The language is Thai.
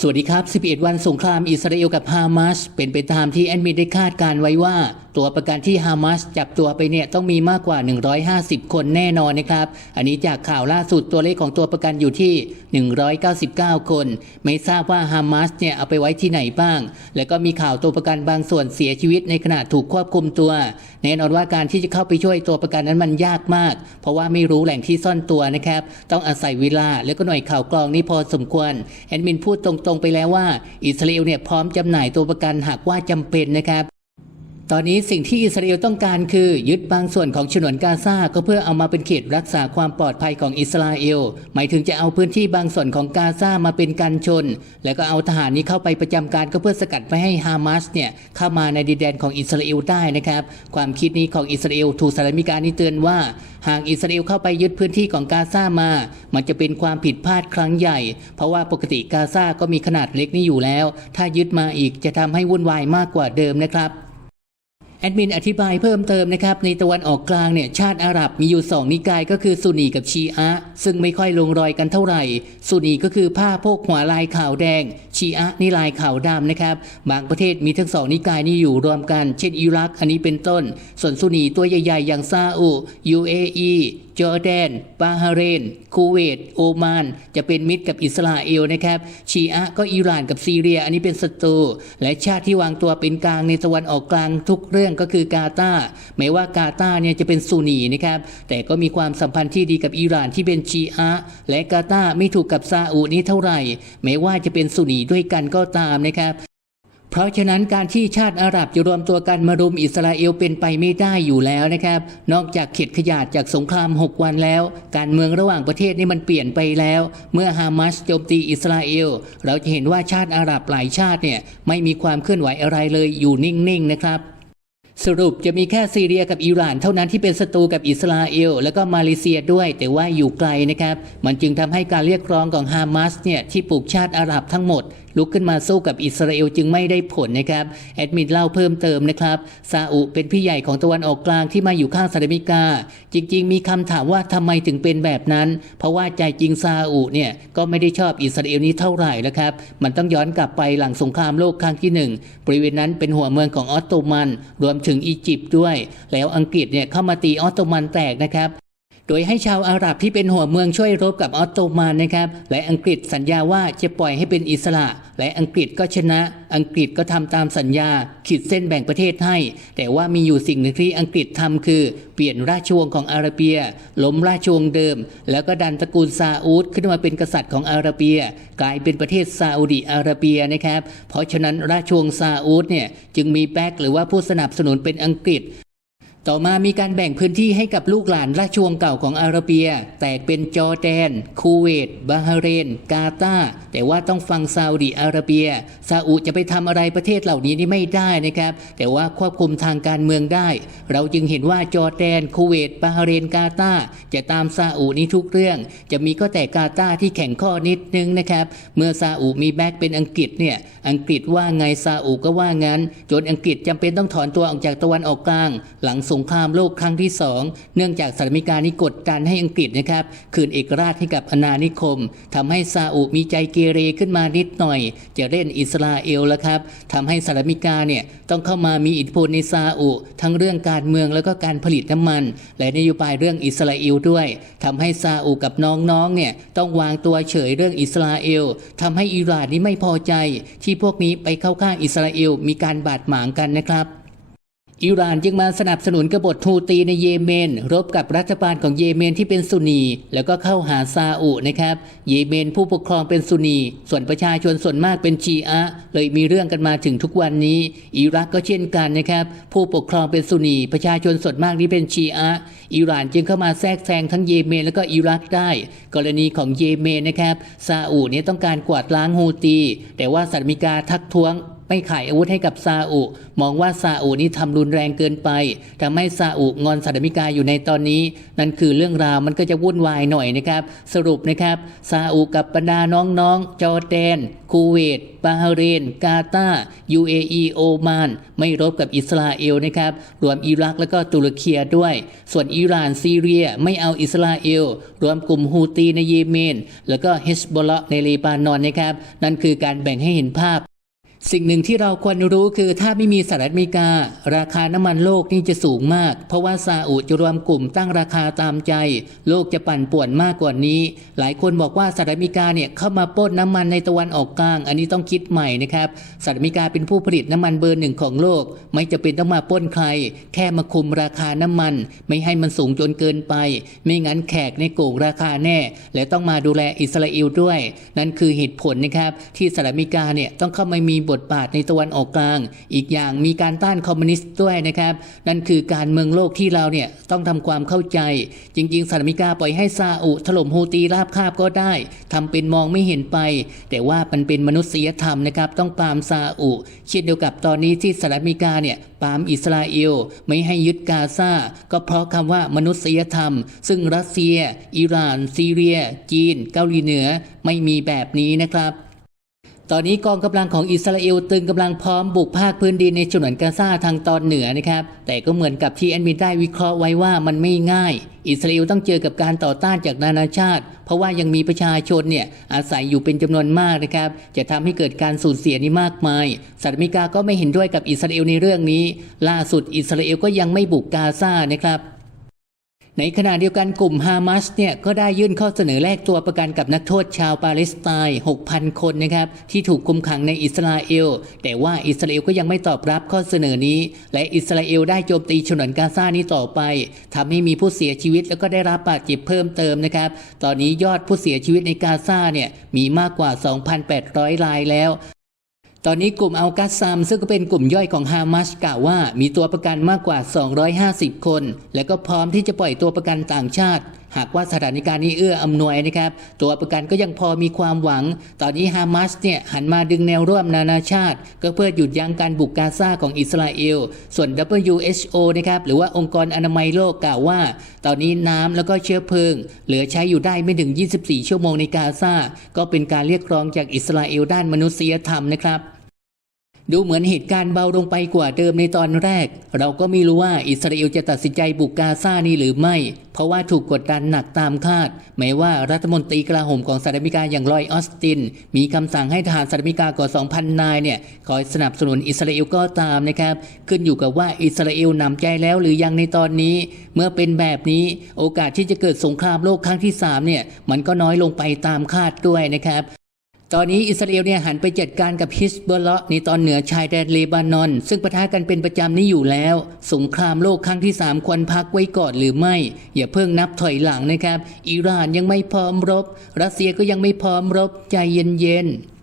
สวัสดีครับ 11 วันสงครามอิสราเอลกับฮามาสเป็นไปตามที่แอดมินได้คาดการไว้ว่า ตัวประกันที่ฮามาสจับตัวไปเนี่ยต้องมีมากกว่า 150 คนแน่นอนนะครับ อันนี้จากข่าวล่าสุดตัวเลขของตัวประกันอยู่ที่ 199 คน ไม่ทราบว่าฮามาสเนี่ยเอาไปไว้ที่ไหนบ้าง แล้วก็มีข่าวตัวประกันบางส่วนเสียชีวิตในขณะถูกควบคุมตัว แน่นอนว่าการที่จะเข้าไปช่วยตัวประกันนั้นมันยากมาก เพราะว่าไม่รู้แหล่งที่ซ่อนตัวนะครับ ต้องอาศัยเวลาแล้วก็หน่วยข่าวกรองนี่พอสมควรแอดมินพูดตรงๆไปแล้วว่า อิสราเอลเนี่ยพร้อมจำหน่ายตัวประกันหากว่าจำเป็นนะครับ ตอนนี้สิ่งที่อิสราเอลต้องการคือ ยึดบางส่วนของฉนวนกาซาก็เพื่อเอามาเป็นเขตรักษาความปลอดภัยของอิสราเอล หมายถึงจะเอาพื้นที่บางส่วนของกาซามาเป็นกันชน แล้วก็เอาทหารนี้เข้าไปประจำการก็เพื่อสกัดไม่ให้ฮามาสเนี่ยเข้ามาในดินแดนของอิสราเอลได้นะครับ ความคิดนี้ของอิสราเอลถูกสหรัฐอเมริกานี่เตือนว่า หากอิสราเอลเข้าไปยึดพื้นที่ของกาซามา มันจะเป็นความผิดพลาดครั้งใหญ่ เพราะว่าปกติกาซาก็มีขนาดเล็กนี่อยู่แล้ว ถ้ายึดมาอีกจะทำให้วุ่นวายมากกว่าเดิมนะครับ แอดมินอธิบายเพิ่มเติมนะครับในตะวันออกกลางเนี่ยชาติอาหรับมีอยู่สองนิกายก็คือซุนีกับชีอะซึ่งไม่ค่อยลงรอยกันเท่าไหร่ซุนีก็คือผ้าโพกหัวลายขาวแดงชีอะนี่ลายขาวดำนะครับบางประเทศมีทั้งสองนิกายนี่อยู่รวมกัน เช่นอิรักอันนี้เป็นต้น ส่วนซุนีตัวใหญ่ๆ อย่างซาอุ UAE จอร์แดน บาฮาเรน คูเวต โอมาน จะเป็นมิตรกับอิสราเอลนะครับ ชีอะก็อิหร่านกับซีเรีย อันนี้เป็นศัตรู และชาติที่วางตัวเป็นกลางในตะวันออกกลางทุกเรื่องก็คือกาตาร์แม้ว่ากาตาร์เนี่ยจะเป็นซุนีนะครับ แต่ก็มีความสัมพันธ์ที่ดีกับอิหร่านที่เป็นชีอะและกาตาร์ไม่ถูกกับซาอุนี้เท่าไหร่ แม้ว่าจะเป็นซุนีด้วยกันก็ตามนะครับ เพราะฉะนั้นการที่ชาติอาหรับจะรวมตัวกันมารุมอิสราเอลเป็นไปไม่ได้อยู่แล้วนะครับ นอกจากเข็ดขยาดจากสงคราม 6 วันแล้ว การเมืองระหว่างประเทศนี่มันเปลี่ยนไปแล้ว เมื่อฮามาสโจมตีอิสราเอล เราจะเห็นว่าชาติอาหรับหลายชาติเนี่ยไม่มีความเคลื่อนไหวอะไรเลยอยู่นิ่งๆนะครับ สรุปจะมีแค่ซีเรียกับอิหร่านเท่านั้นที่เป็นศัตรูกับอิสราเอล แล้วก็มาเลเซียด้วย แต่ว่าอยู่ไกลนะครับ มันจึงทำให้การเรียกร้องของฮามาสเนี่ยที่ปลูกชาติอาหรับทั้งหมด ลุกขึ้นมาสู้กับอิสราเอลจึงไม่ได้ผลนะครับแอดมินเล่าเพิ่มเติมนะครับซาอุเป็นพี่ใหญ่ของตะวันออกกลางที่มาอยู่ข้างสหรัฐอเมริกา จริง ๆ มีคำถามว่าทำไมถึงเป็นแบบนั้น เพราะว่าใจจริงซาอุเนี่ยก็ไม่ได้ชอบอิสราเอลนี้เท่าไหร่แล้วครับมันต้องย้อนกลับไปหลังสงครามโลกครั้งที่หนึ่งบริเวณนั้นเป็นหัวเมืองของออตโตมัน รวมถึงอียิปต์ด้วย แล้วอังกฤษเนี่ยเข้ามาตีออตโตมันแตกนะครับ โดยให้ชาวอาหรับที่เป็นหัวเมืองช่วยรบกับออตโตมันนะครับ และอังกฤษสัญญาว่าจะปล่อยให้เป็นอิสระ และอังกฤษก็ชนะ อังกฤษก็ทำตามสัญญา ขีดเส้นแบ่งประเทศให้ แต่ว่ามีอยู่สิ่งหนึ่งที่อังกฤษทำคือ เปลี่ยนราชวงศ์ของอาระเบีย ล้มราชวงศ์เดิม แล้วก็ดันตระกูลซาอุดขึ้นมาเป็นกษัตริย์ของอาระเบีย กลายเป็นประเทศซาอุดิอาระเบียนะครับ เพราะฉะนั้นราชวงศ์ซาอุดเนี่ยจึงมีแบ็กหรือว่าผู้สนับสนุนเป็นอังกฤษ ต่อมามีการแบ่งพื้นที่ให้กับลูกหลานราชวงศ์เก่าของอาระเบีย แตกเป็นจอร์แดน คูเวต บาฮาเรน กาตาแต่ว่าต้องฟังซาอุดิอาระเบีย ซาอุจะไปทำอะไรประเทศเหล่านี้นี่ไม่ได้นะครับ แต่ว่าควบคุมทางการเมืองได้ เราจึงเห็นว่าจอร์แดน คูเวต บาฮาเรน กาตาจะตามซาอุนี้ทุกเรื่อง จะมีก็แต่กาตาที่แข็งข้อนิดนึงนะครับ เมื่อซาอุมีแบ็กเป็นอังกฤษเนี่ย อังกฤษว่าไงซาอุก็ว่างั้น จนอังกฤษจำเป็นต้องถอนตัวออกจากตะวันออกกลาง หลังสงครามโลกครั้งที่สองเนื่องจากสหรัฐอเมริกานี่กดดันให้อังกฤษนะครับคืนเอกราชให้กับอาณานิคมทำให้ซาอุมีใจเกเรขึ้นมานิดหน่อย จะเล่นอิสราเอลแล้วครับทำให้สหรัฐอเมริกาเนี่ยต้องเข้ามามีอิทธิพลในซาอุทั้งเรื่องการเมืองแล้วก็การผลิตน้ำมัน และนโยบายเรื่องอิสราเอลด้วยทำให้ซาอุกับน้องๆเนี่ยต้องวางตัวเฉยเรื่องอิสราเอลทำให้อิหร่านนี่ไม่พอใจ ที่พวกนี้ไปเข้าข้างอิสราเอลมีการบาดหมางกันนะครับ อิหร่านจึงมาสนับสนุนกบฏฮูตีในเยเมน รบกับรัฐบาลของเยเมนที่เป็นซุนี แล้วก็เข้าหาซาอุนะครับ เยเมนผู้ปกครองเป็นซุนี ส่วนประชาชนส่วนมากเป็นชีอะเลยมีเรื่องกันมาถึงทุกวันนี้ อิรักก็เช่นกันนะครับ ผู้ปกครองเป็นซุนี ประชาชนส่วนมากนี่เป็นชีอะอิหร่านจึงเข้ามาแทรกแซงทั้งเยเมนแล้วก็อิรักได้ กรณีของเยเมนนะครับซาอุเนี่ยต้องการกวาดล้างฮูตี แต่ว่าสหรัฐอเมริกาทักท้วง ไม่ขายอาวุธให้กับซาอุ มองว่าซาอุนี่ทำรุนแรงเกินไปทำให้ซาอุงอนสหรัฐอเมริกาอยู่ในตอนนี้ นั่นคือเรื่องราวมันก็จะวุ่นวายหน่อยนะครับ สรุปนะครับซาอุกับบรรดาน้องๆ จอร์แดน คูเวตบาฮเรน กาตาร์ UAE โอมาน ไม่รบกับอิสราเอลนะครับ รวมอิรักและก็ตุรกีด้วย ส่วนอิหร่านซีเรียไม่เอาอิสราเอล รวมกลุ่มฮูตีในเยเมน แล้วก็เฮสบอลในเลบานอนนะครับ นั่นคือการแบ่งให้เห็นภาพ สิ่งหนึ่งที่เราควรรู้คือถ้าไม่มีสหรัฐอเมริกา ราคาน้ำมันโลกนี่จะสูงมาก เพราะว่าซาอุจะรวมกลุ่มตั้งราคาตามใจ โลกจะปั่นป่วนมากกว่านี้ หลายคนบอกว่าสหรัฐอเมริกาเนี่ยเข้ามาป้นน้ำมันในตะวันออกกลาง อันนี้ต้องคิดใหม่นะครับสหรัฐอเมริกาเป็นผู้ผลิตน้ำมันเบอร์หนึ่งของโลก ไม่จะเป็นต้องมาป้นใคร แค่มาคุมราคาน้ำมัน ไม่ให้มันสูงจนเกินไป ไม่งั้นแขกในโกงราคาแน่ และต้องมาดูแลอิสราเอลด้วย นั่นคือเหตุผลนะครับที่สหรัฐอเมริกาเนี่ยต้องเข้ามามีบทบาทในตะวันออกกลาง อีกอย่างมีการต้านคอมมิวนิสต์ด้วยนะครับ นั่นคือการเมืองโลกที่เราเนี่ยต้องทำความเข้าใจ จริง ๆสหรัฐอเมริกาปล่อยให้ซาอุถล่มฮูตีราบคาบก็ได้ทำเป็นมองไม่เห็นไป แต่ว่ามันเป็นมนุษยธรรมนะครับ ต้องปรามซาอุเช่นเดียวกับตอนนี้ที่สหรัฐอเมริกาเนี่ยปรามอิสราเอลไม่ให้ยึดกาซาก็เพราะคำว่ามนุษยธรรม ซึ่งรัสเซีย อิหร่าน ซีเรีย จีน เกาหลีเหนือ ไม่มีแบบนี้นะครับ ตอนนี้กองกำลังของอิสราเอลตึงกำลังพร้อมบุกภาคพื้นดินในฉนวนกาซาทางตอนเหนือนะครับ แต่ก็เหมือนกับที่แอนมินได้วิเคราะห์ไว้ว่ามันไม่ง่าย อิสราเอลต้องเจอกับการต่อต้านจากนานาชาติ เพราะว่ายังมีประชาชนเนี่ยอาศัยอยู่เป็นจำนวนมากนะครับ จะทำให้เกิดการสูญเสียนี้มากมายสหรัฐอเมริกาก็ไม่เห็นด้วยกับอิสราเอลในเรื่องนี้ ล่าสุดอิสราเอลก็ยังไม่บุกกาซานะครับ ในขณะเดียวกันกลุ่มฮามาสเนี่ยก็ได้ยื่นข้อเสนอแลกตัวประกันกับนักโทษชาวปาเลสไตน์ 6,000 คนนะครับที่ถูกคุมขังในอิสราเอล แต่ว่าอิสราเอลก็ยังไม่ตอบรับข้อเสนอนี้ และอิสราเอลได้โจมตีฉนวนกาซานี้ต่อไปทำให้มีผู้เสียชีวิตแล้วก็ได้รับบาดเจ็บเพิ่มเติมนะครับ ตอนนี้ยอดผู้เสียชีวิตในกาซาเนี่ยมีมากกว่า 2,800 รายแล้ว ตอนนี้กลุ่มอัลกัสซัมซึ่งก็เป็นกลุ่มย่อยของฮามาสกล่าวว่ามีตัวประกันมากกว่า 250 คน และก็พร้อมที่จะปล่อยตัวประกันต่างชาติ หากว่าสถานการณ์นี้เอื้ออำนวยนะครับ ตัวประกันก็ยังพอมีความหวัง ตอนนี้ฮามาสเนี่ยหันมาดึงแนวร่วมนานาชาติ ก็เพื่อหยุดยั้งการบุกกาซาของอิสราเอล ส่วน WHO นะครับหรือว่าองค์กรอนามัยโลกกล่าวว่า ตอนนี้น้ำแล้วก็เชื้อเพลิง เหลือใช้อยู่ได้ไม่ถึง 24 ชั่วโมงในกาซาก็เป็นการเรียกร้องจากอิสราเอลด้านมนุษยธรรมนะครับ ดูเหมือนเหตุการณ์เบาลงไปกว่าเดิมในตอนแรก เราก็ไม่รู้ว่าอิสราเอลจะตัดสินใจบุกกาซานี้หรือไม่ เพราะว่าถูกกดดันหนักตามคาด แม้ว่ารัฐมนตรีกลาโหมของสหรัฐอเมริกาอย่างลอยออสติน มีคำสั่งให้ทหารสหรัฐอเมริกากว่า 2,000 นายเนี่ยคอยสนับสนุนอิสราเอลก็ตามนะครับ ขึ้นอยู่กับว่าอิสราเอลนำใจแล้วหรือยังในตอนนี้ เมื่อเป็นแบบนี้โอกาสที่จะเกิดสงครามโลกครั้งที่สามเนี่ยมันก็น้อยลงไปตามคาดด้วยนะครับ ตอนนี้อิสราเอลเนี่ยหันไปจัดการกับฮิสบอลเลาะในตอนเหนือชายแดนเลบานอน ซึ่งปะทะกันเป็นประจำนี้อยู่แล้ว สงครามโลกครั้งที่ 3 ควรพักไว้ก่อนหรือไม่ อย่าเพิ่งนับถอยหลังนะครับ อิหร่านยังไม่พร้อมรบ รัสเซียก็ยังไม่พร้อมรบใจเย็นๆ